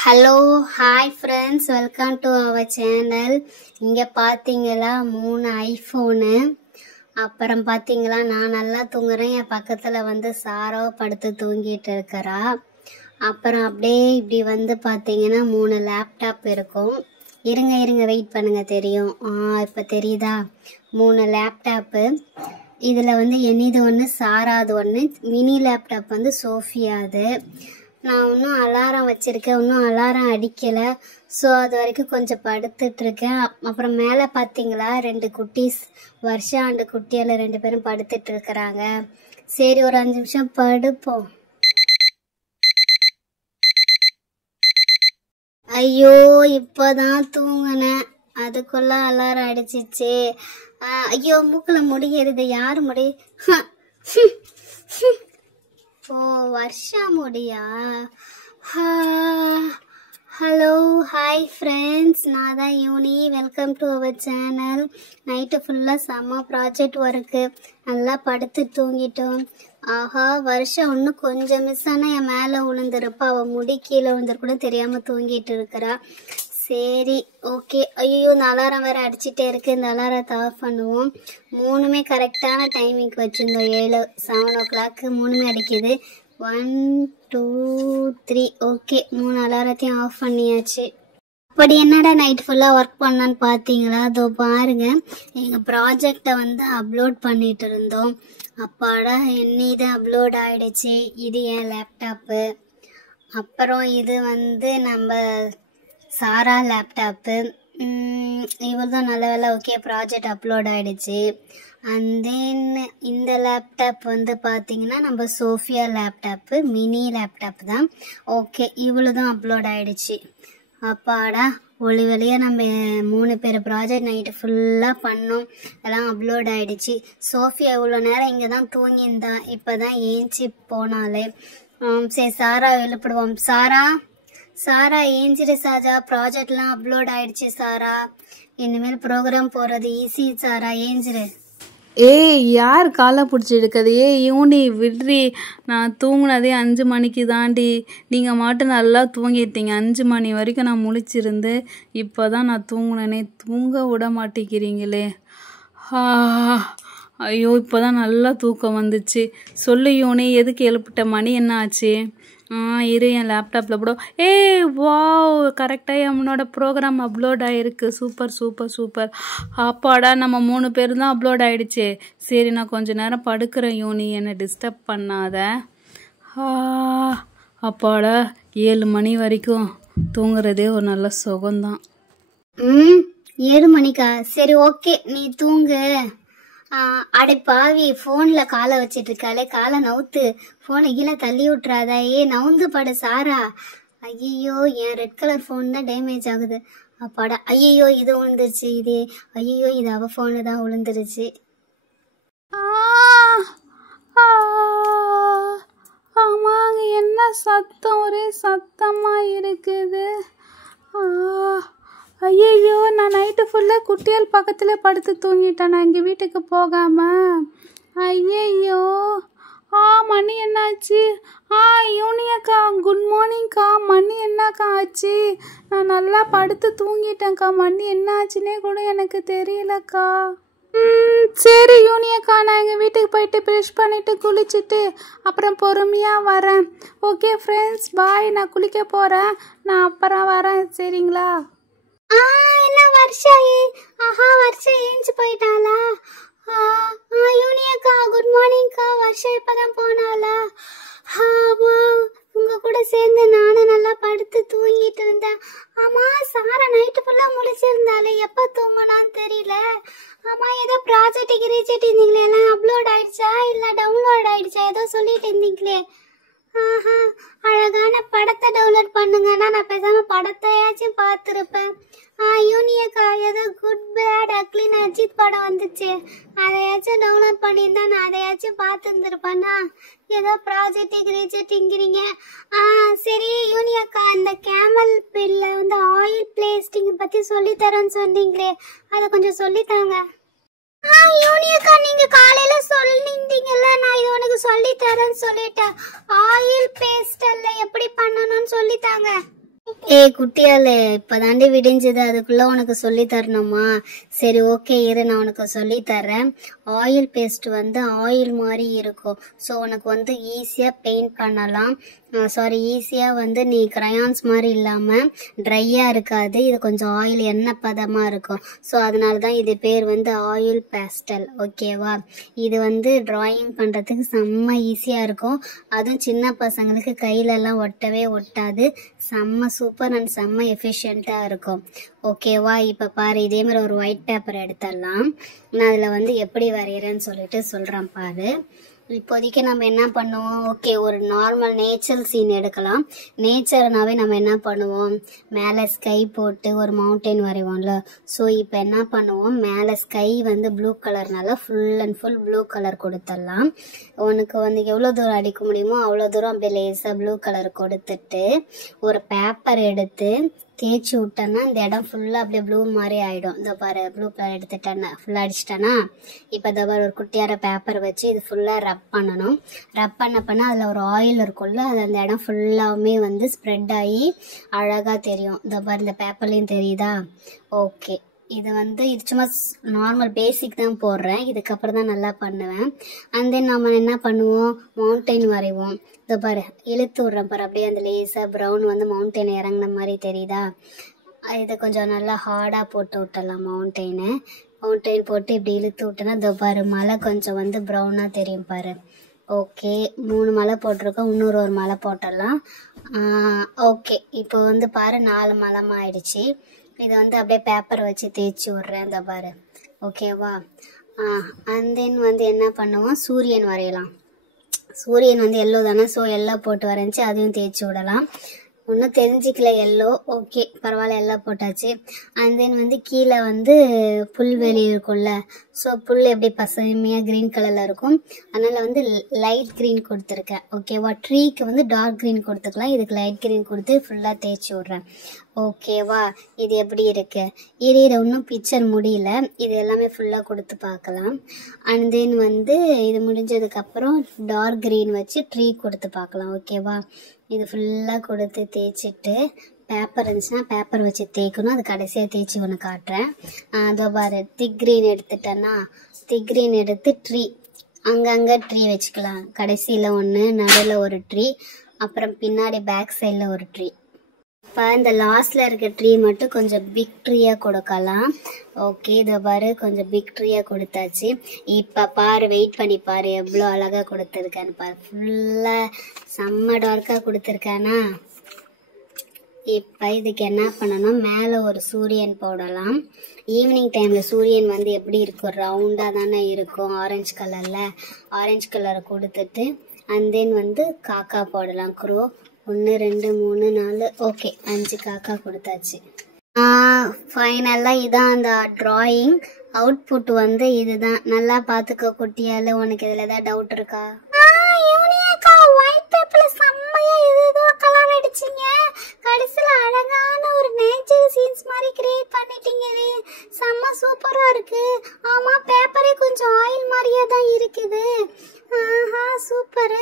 Hello hi friends, welcome to our channel. இங்கே பார்த்தீங்களா 3 iPhone. அப்புறம் பார்த்தீங்களா நான் நல்லா தூங்குறேன். என் பக்கத்தில் வந்து சாரோ படுத்து தூங்கிட்டு இருக்கிறா. அப்புறம் அப்படியே இப்படி வந்து பார்த்தீங்கன்னா 3 லேப்டாப் இருக்கும். இருங்க வெயிட் பண்ணுங்க, தெரியும். இப்போ தெரியுதா? 3 லேப்டாப்பு. இதில் வந்து என்னது ஒன்று, சாராது ஒன்று, மினி லேப்டாப் வந்து சோஃபியாது. நான் இன்னும் அலாரம் வச்சுருக்கேன், இன்னும் அலாரம் அடிக்கலை. ஸோ அது வரைக்கும் கொஞ்சம் படுத்துட்ருக்கேன். அப்புறம் மேலே பார்த்தீங்களா 2 குட்டீஸ், வருஷம் ஆண்டு குட்டியால் 2 பேரும் படுத்துட்ருக்குறாங்க. சரி, ஒரு 5 நிமிஷம் படுப்போம். ஐயோ, இப்போதான் தூங்கினேன், அதுக்குள்ள அலாரம் அடிச்சிச்சு. ஐயோ, மூக்கில் முடிகிறது. யார் முடி? ஓ, வருஷா முடியா? ஹலோ ஹாய் ஃப்ரெண்ட்ஸ், நான் தான் Yuni. Welcome to our channel. Night ஃபுல்லாக செம்ம ப்ராஜெக்ட் ஒர்க்கு, நல்லா படுத்து தூங்கிட்டோம். ஆஹா, வருஷம் இன்னும் கொஞ்சம் மிஸ் ஆனால் என் மேலே விழுந்துருப்பா. அவள் முடி கீழே விழுந்துரு கூட தெரியாமல் தூங்கிட்டு இருக்கிறா. சரி, ஓகே. ஐயோ, இந்த அலாரம் வேறு அடிச்சுட்டே இருக்குது. இந்த அலாரத்தை ஆஃப் பண்ணுவோம். 3மே கரெக்டான டைமிங்க்கு வச்சுருந்தோம். 7 o'clock 3மே அடிக்குது. 1 2 3. ஓகே, 3 அலாரத்தையும் ஆஃப் பண்ணியாச்சு. அப்படி என்னடா நைட் ஃபுல்லாக ஒர்க் பண்ணான்னு பார்த்தீங்களா? அதோ பாருங்க, எங்கள் ப்ராஜெக்டை வந்து அப்லோட் பண்ணிட்டு இருந்தோம். அப்பாடா, இது அப்லோட் ஆகிடுச்சு. இது என் லேப்டாப்பு. அப்புறம் இது வந்து நம்ம சாரா லேப்டாப்பு. இவர் தான், நல்ல வேலை. ஓகே, ப்ராஜெக்ட் அப்லோட் ஆகிடுச்சு. அண்ட் தென் இந்த லேப்டாப் வந்து பார்த்தீங்கன்னா நம்ம சோஃபியா லேப்டாப்பு, மினி லேப்டாப் தான். ஓகே, இவ்வளோ தான் அப்லோட் ஆகிடுச்சு. அப்பாடா, ஒளி வழியாக நம்ம 3 பேர் ப்ராஜெக்ட் நைட்டு ஃபுல்லாக பண்ணோம். எல்லாம் அப்லோட் ஆகிடுச்சு. சோஃபியா இவ்வளோ நேரம் இங்கே தான் தூங்கியிருந்தா, இப்போ தான் ஏஞ்சி போனாலே. சரி, சாரா எழுப்பிடுவோம். சாரா ஏஞ்சிரு. சாஜா, ப்ராஜெக்ட்லாம் அப்லோட் ஆகிடுச்சு. சாரா, இனிமேல் ப்ரோக்ராம் போகிறது ஈஸி. சாரா, ஏஞ்சிரு. ஏய், யார் காலை பிடிச்சி எடுக்கிறது? யூனி விட்ரி, நான் தூங்குனதே 5 மணிக்கு தாண்டி. நீங்கள் மட்டும் நல்லா தூங்கிட்டீங்க. 5 மணி வரைக்கும் நான் முழிச்சிருந்து, இப்போ தான் நான் தூங்குனேனே. தூங்க விட மாட்டேங்கிறீங்களே. ஐயோ, இப்போ தான் நல்லா தூக்கம் வந்துச்சு. சொல்லு யூனி, எதுக்கு எழுப்பிட்ட? மணி என்ன ஆச்சு? இரு, என் லேப்டாப்பில் கூட. வாவ், கரெக்டாக என்னோட ப்ரோக்ராம் அப்லோட் ஆகிருக்கு. சூப்பர். அப்பாடா, நம்ம 3 பேர் தான் அப்லோட் ஆகிடுச்சு. சரி, நான் கொஞ்சம் நேரம் படுக்கிறேன் யூனி, என்னை டிஸ்டர்ப் பண்ணாத. அப்பாடா, 7 மணி வரைக்கும் தூங்குறதே ஒரு நல்ல சுகம்தான். 7 மணிக்கா? சரி, ஓகே, நீ தூங்கு. அடை பாவி, ஃபோனில் காலை வச்சிட்டு இருக்காளே, காலை நவுத்து. ஃபோனை கீழே தள்ளி விட்டுறாதா. நவுந்து படு சாரா. ஐயோ, என் ரெட் கலர் ஃபோன் தான் டேமேஜ் ஆகுது. அப்பாடா, ஐயோ, இது விழுந்துருச்சு. இது அவ ஃபோனு தான் விழுந்துருச்சு. ஆமாங்க, என்ன சத்தம்? ஒரே சத்தமாக இருக்குது. ஐயோ, நான் நைட்டு ஃபுல்லாக குட்டியால் பக்கத்தில் படுத்து தூங்கிட்டேன், நான் எங்கள் வீட்டுக்கு போகாமல். ஐயோ, மணி என்னாச்சு? யூனியக்கா, குட் மார்னிங்க்கா. மணி என்னக்கா ஆச்சு? நான் நல்லா படுத்து தூங்கிட்டேன்க்கா. மணி என்ன ஆச்சுன்னே கூட எனக்கு தெரியலக்கா. சரி யூனியக்கா, நான் எங்கள் வீட்டுக்கு போயிட்டு ப்ரஷ் பண்ணிவிட்டு குளிச்சுட்டு அப்புறம் பொறுமையாக வரேன். ஓகே ஃப்ரெண்ட்ஸ், பாய். நான் குளிக்க போகிறேன், நான் அப்புறம் வரேன், சரிங்களா? என்ன வருஷா? வருஷா ஏஞ்சி போயிட்டாளா? யூனியக்கா, குட் மார்னிங்க்கா. வருஷா இப்பதான் போனாளா? உங்க கூட சேர்ந்து நானும் நல்லா படுத்து தூங்கிட்டு இருந்தேன். ஆமா, சாரா நைட்டு ஃபுல்லா முழிச்சிருந்தாலே, எப்ப தூங்கினான்னு தெரியல. ஆமா, ஏதோ ப்ராஜெக்ட் இருந்தீங்களே, எல்லாம் அப்லோட் ஆயிடுச்சா இல்ல டவுன்லோட் ஆயிடுச்சா? ஏதோ சொல்லிட்டு இருந்தீங்களே. அழகான படத்தை டவுன்லோட் பண்ணுங்கன்னா நான் பேசாம படத்தையாச்சும் பார்த்துருப்பேன். யூனியக்கா, ஏதோ குட் பேட் அக்லின்னு அஜித் படம் வந்துச்சு, அதையாச்சும் டவுன்லோட் பண்ணியிருந்தா நான் அதையாச்சும் பார்த்துருந்துருப்பேன்னா. ஏதோ ப்ராஜெக்டிங்கிறீங்க. சரி யூனியக்கா, இந்த கேமல் பில்ல வந்து ஆயில் பிளேஸ்டிங் பற்றி சொல்லித்தரேன்னு சொன்னீங்களே, அதை கொஞ்சம் சொல்லித்தாங்க. யூனியக்கா, நீங்க காலையில சொல்லிட்டீங்கல்ல, நான் இது உனக்கு சொல்லி தரேன்னு சொல்லிட்டேன். ஆயில் பேஸ்டல்ல எப்படி பண்ணணும்னு சொல்லித்தாங்க. ஏய் குட்டியாலே இப்பதாண்டி விடிஞ்சது, அதுக்குள்ள உனக்கு சொல்லி தரணுமா? சரி ஓகே இரு, நான் உனக்கு சொல்லி தரேன். ஆயில் பேஸ்ட் வந்து ஆயில் மாதிரி இருக்கும். ஸோ உனக்கு வந்து ஈஸியா பெயிண்ட் பண்ணலாம். சாரி, ஈஸியா வந்து நீ கிரையான்ஸ் மாதிரி இல்லாம ட்ரையா இருக்காது. இது கொஞ்சம் ஆயில் எண்ணெய் பதமா இருக்கும். ஸோ அதனால தான் இது பேர் வந்து ஆயில் பேஸ்டல். ஓகேவா? இது வந்து டிராயிங் பண்றதுக்கு செம்ம ஈஸியா இருக்கும். அதுவும் சின்ன பசங்களுக்கு கையில எல்லாம் ஒட்டவே ஒட்டாது. செம்ம சூப்பர் அண்ட் செம்ம எஃபிஷியண்டா இருக்கும். ஓகேவா? இப்ப பாரு, இதே மாதிரி ஒரு ஒயிட் பேப்பர் எடுத்துடலாம். நான் அதுல வந்து எப்படி வரைகிறேன்னு சொல்லிட்டு சொல்றேன் பாரு. இப்போதைக்கு நம்ம என்ன பண்ணுவோம், ஓகே ஒரு நார்மல் நேச்சர் சீன் எடுக்கலாம். நேச்சர்னாவே நம்ம என்ன பண்ணுவோம், மேலே ஸ்கை போட்டு ஒரு மவுண்டெயின் வரைவோம்ல. ஸோ இப்போ என்ன பண்ணுவோம், மேலே ஸ்கை வந்து ப்ளூ கலர்னால full and full blue colour கொடுத்துடலாம். உனக்கு வந்து எவ்வளோ தூரம் அடிக்க முடியுமோ அவ்வளோ தூரம் அப்படியே லேசாக ப்ளூ கலர் கொடுத்துட்டு ஒரு பேப்பர் எடுத்து தேய்ச்சி விட்டேன்னா இந்த இடம் ஃபுல்லாக அப்படியே ப்ளூ மாதிரி ஆகிடும். இந்த பாரு, ப்ளூ கலர் எடுத்துட்டேன்னா ஃபுல்லாக அடிச்சிட்டேன்னா இப்போ இந்த பாரு ஒரு குட்டியார பேப்பர் வச்சு இது ஃபுல்லாக ரப் பண்ணணும். ரப் பண்ண அதில் ஒரு ஆயில் இருக்கும்ல, அது அந்த இடம் ஃபுல்லாகவுமே வந்து ஸ்ப்ரெட் ஆகி அழகாக தெரியும். இந்த பாரு, இந்த பேப்பர்லேயும் தெரியுதா? ஓகே, இது வந்து இது சும்மா நார்மல் பேசிக் தான் போடுறேன். இதுக்கப்புறம் தான் நல்லா பண்ணுவேன். அண்ட் தென் நம்ம என்ன பண்ணுவோம், மவுண்டெயின் வரைவோம். இதை பாரு, இழுத்து விட்றேன் பாரு, அப்படியே அந்த லேசாக ப்ரௌன் வந்து மவுண்டெயின் இறங்கின மாதிரி தெரியுதா? இதை கொஞ்சம் நல்லா ஹார்டாக போட்டு விட்டுடலாம். மவுண்டெயின் போட்டு இப்படி இழுத்து விட்டோன்னா இதோ பாரு, மலை கொஞ்சம் வந்து ப்ரௌனாக தெரியும் பாரு. ஓகே, 3 மலை போட்டிருக்கோம், இன்னொரு மலை போட்டுடலாம். ஓகே, இப்போ வந்து பாரு 4 மலமா ஆயிடுச்சு. இதை வந்து அப்படியே பேப்பர் வச்சு தேய்ச்சி விட்றேன். இந்த பாரு, ஓகேவா? அண்ட் தென் வந்து என்ன பண்ணுவோம், சூரியன் வரையலாம். சூரியன் வந்து எல்லோ தானே, ஸோ எல்லோ போட்டு வரைஞ்சி அதையும் தேய்ச்சி விடலாம். ஒன்றும் தெரிஞ்சிக்கல எல்லோ, ஓகே பரவாயில்ல, எல்லோ போட்டாச்சு. அண்ட் தென் வந்து கீழே வந்து புல்வெளி இருக்கும்ல, ஸோ புல் எப்படி பசுமையாக க்ரீன் கலரில் இருக்கும், அதனால் வந்து லைட் க்ரீன் கொடுத்துருக்கேன். ஓகேவா? ட்ரீக்கு வந்து டார்க் க்ரீன் கொடுத்துக்கலாம், இதுக்கு லைட் க்ரீன் கொடுத்து ஃபுல்லாக தேய்ச்சி விட்றேன். ஓகேவா? இது எப்படி இருக்கு? இது இன்னும் பிக்சர் முடியல, இது எல்லாமே ஃபுல்லாக கொடுத்து பார்க்கலாம். அண்ட் தென் வந்து இது முடிஞ்சதுக்கப்புறம் டார்க் க்ரீன் வச்சு ட்ரீ கொடுத்து பார்க்கலாம். ஓகேவா? இது ஃபுல்லாக கொடுத்து தேய்ச்சிட்டு பேப்பர் இருந்துச்சுன்னா பேப்பர் வச்சு தேய்க்கணும். அது கடைசியாக தேய்ச்சி ஒன்று காட்டுறேன். அதோ பாரு, திக் க்ரீன் எடுத்துட்டேன்னா திக் க்ரீன் எடுத்து ட்ரீ அங்கங்கே ட்ரீ வச்சுக்கலாம். கடைசியில் ஒன்று, நடுவில் ஒரு ட்ரீ, அப்புறம் பின்னாடி பேக் சைடில் ஒரு ட்ரீ. இப்போ இந்த லாஸ்ட்ல இருக்க ட்ரீ மட்டும் கொஞ்சம் பிக் ட்ரீயா கொடுக்கலாம். ஓகே, இதை பாரு கொஞ்சம் பிக் ட்ரீயா கொடுத்தாச்சு. இப்போ பாரு, வெயிட் பண்ணி பாரு எவ்வளோ அழகா கொடுத்துருக்கான்னு பாரு. ஃபுல்லா செம்ம டார்க்காக கொடுத்துருக்கானா? இப்போ இதுக்கு என்ன பண்ணணும், மேலே ஒரு சூரியன் போடலாம். ஈவினிங் டைமில் சூரியன் வந்து எப்படி இருக்கும், ரவுண்டாக தானே இருக்கும், ஆரஞ்சு கலரில். ஆரஞ்சு கலரை கொடுத்துட்டு அண்ட் தென் வந்து காக்கா போடலாம். க்ரோ 1 2 3 4, ஓகே 5 காக்கா கொடுத்தாச்சு. ஃபைனலாக இதான் அந்த டிராயிங் அவுட்புட் வந்து இதுதான். நல்லா பார்த்துக்க குட்டியால. உனக்கு இதில் ஏதாவது டவுட் இருக்கா? ஒயிட் பேப்பர்ல செம்மையா ஏதோ கலர் அடிச்சிங்க, கடைசியில் அழகான ஒரு நேச்சர் சீன்ஸ் மாதிரி கிரியேட் பண்ணிட்டீங்க. செம்ம சூப்பரா இருக்கு. ஆமா, பேப்பரே கொஞ்சம் ஆயில் மாதிரியே தான் இருக்குது. ஆஹா சூப்பர்.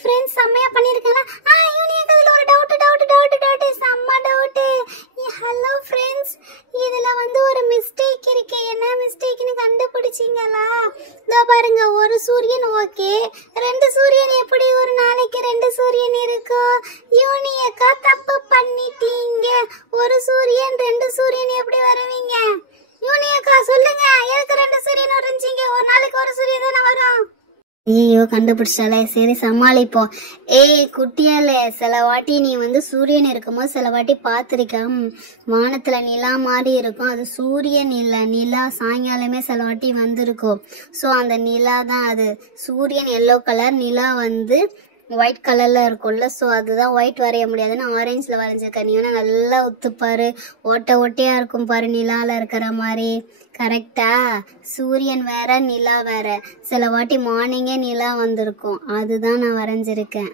ஃப்ரெண்ட்ஸ் செம்மையா பண்ணிருக்காங்க. யூனிக்கு இதுல ஒரு டவுட் செம்ம டவுட். ஹலோ ஃப்ரெண்ட்ஸ், இதுல வந்து ஒரு மிஸ்டேக் இருக்கு. என்ன மிஸ்டேக்னு கண்டுபிடிச்சிங்களா? இதோ பாருங்க, ஒரு சூரியன் ஓகே, 2 சூரியன் எப்படி ஒரு நாளைக்கு 2 சூரியன் இருக்கும்? யூனியக்கா தப்பு பண்ணிட்டீங்க. ஒரு சூரியன் 2 சூரியன் எப்படி வருவீங்க? யூனியக்கா சொல்லுங்க, எதுக்கு 2 சூரியன் வரைஞ்சீங்க? ஒரு நாளைக்கு ஒரு சூரியன் தானே வரும். ஐயோ கண்டுபிடிச்சாலே, சரி சமாளிப்போம். ஏய் குட்டியால, சில வாட்டி நீ வந்து சூரியன் இருக்கும்போது சில வாட்டி பார்த்துருக்க, வானத்துல நிலா மாதிரி இருக்கும். அது சூரியன் இல்லை, நிலா சாயங்காலமே சில வாட்டி வந்திருக்கும். ஸோ அந்த நிலா தான் அது. சூரியன் எல்லோ கலர், நிலா வந்து ஒயிட் கலர்ல இருக்கும்ல. ஸோ அதுதான் ஒயிட் வரைய முடியாதுன்னு ஆரஞ்சில் வரைஞ்சிருக்க. நீ வேணா நல்லா ஒத்துப்பாரு, ஓட்டையா இருக்கும் பாரு நிலால இருக்கிற மாதிரி. கரெக்டா? சூரியன் வேற நிலா வேற. சில வாட்டி மார்னிங்கே நிலா வந்திருக்கும், அதுதான் நான் வரைஞ்சிருக்கேன்.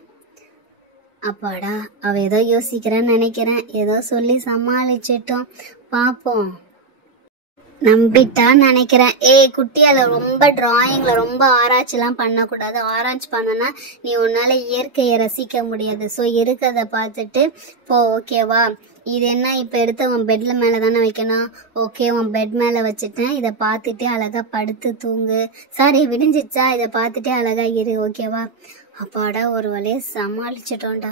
அப்பாடா, அவ ஏதோ யோசிக்கிறேன்னு நினைக்கிறேன். ஏதோ சொல்லி சமாளிச்சிட்டோம், பார்ப்போம். நம்பிட்டான்னு நினைக்கிறேன். ஏய் குட்டியால ரொம்ப டிராயிங்ல ரொம்ப ஆராய்ச்சிலாம் பண்ணக்கூடாது. ஆராய்ச்சி பண்ணனா நீ உன்னால இயற்கையை ரசிக்க முடியாது. ஸோ இருக்கிறத பார்த்துட்டு போ, ஓகேவா? இது என்ன இப்போ எடுத்து உன் பெட்ல மேலே தானே வைக்கணும். ஓகே, உன் பெட் மேலே வச்சுட்டேன். இதை பார்த்துட்டே அழகா படுத்து தூங்கு. சாரி, விடிஞ்சிச்சா? இதை பார்த்துட்டே அழகா இரு, ஓகேவா? அப்பாடா, ஒரு வழியை சமாளிச்சிட்டோம்டா.